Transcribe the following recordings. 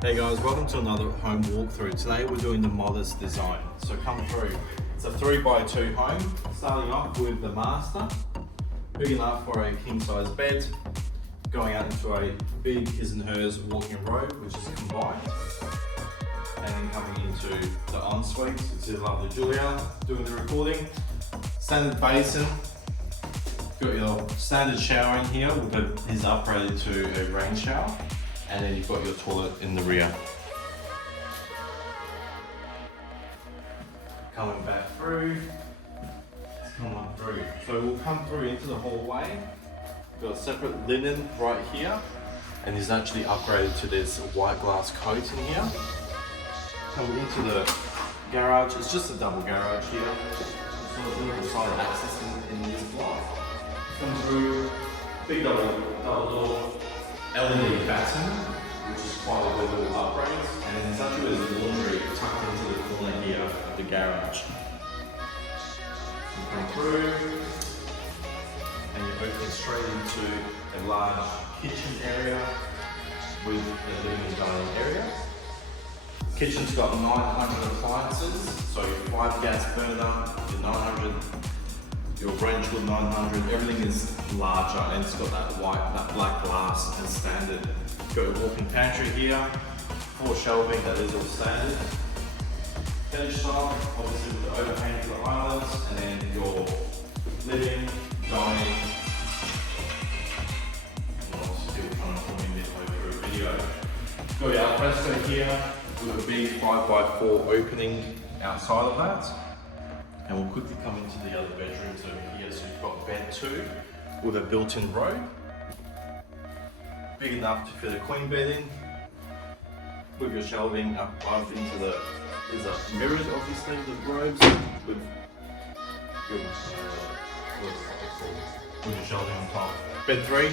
Hey guys, welcome to another home walkthrough. Today we're doing the modest design. So come through. It's a 3x2 home, starting off with the master, big enough for a king size bed, going out into a big his and hers walk-in robe, which is combined, and then coming into the ensuite. It's the lovely Julia doing the recording. Standard basin, got your standard shower in here, is upgraded to a rain shower. And then you've got your toilet in the rear. Coming back through, let's come on through. So we'll come through into the hallway. We've got a separate linen right here, and it's actually upgraded to this white glass coat in here. Coming into the garage, it's just a double garage here. So there's a little side access in this block. Come through, big double door. LED batten, which is quite a good little upgrade, and then there's actually a laundry tucked into the corner here of the garage. You come through, and you're opening straight into a large kitchen area with the living and dining area. The kitchen's got 900 appliances, so your 5 gas burner, your 900. Your range with 900, everything is larger and it's got that black glass as standard. You've got your walk-in pantry here, 4 shelving, that is all standard. Finish style, obviously with the overhang to the islands, and then your living, dining. I'm still trying to film this way through a video. Got your alfresco here with a big 5x4 opening outside of that. And we'll quickly come into the other bedrooms over here. So you've got bed 2 with a built-in robe. Big enough to fit a queen bed in. With your shelving up into the, there's a mirrored obviously the robes with your shelving on top. Bed 3,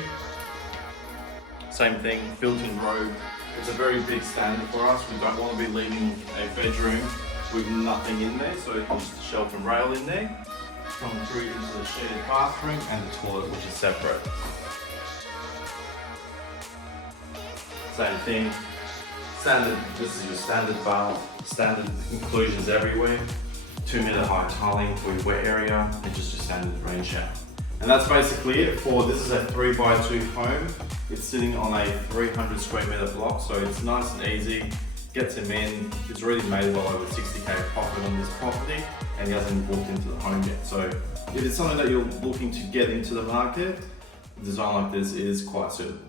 same thing, built-in robe. It's a very big standard for us. We don't want to be leaving a bedroom with nothing in there, so just a shelf and rail in there. Coming through into the shared bathroom and the toilet, which is separate. Same thing, standard, this is your standard bath, standard inclusions everywhere. 2-meter high tiling for your wet area, and just your standard rain shower. And that's basically it for, this is a 3x2 home. It's sitting on a 300 square meter block, so it's nice and easy. Gets him in, it's already made well over 60k profit on this property, and he hasn't walked into the home yet. So if it's something that you're looking to get into the market, a design like this is quite suitable.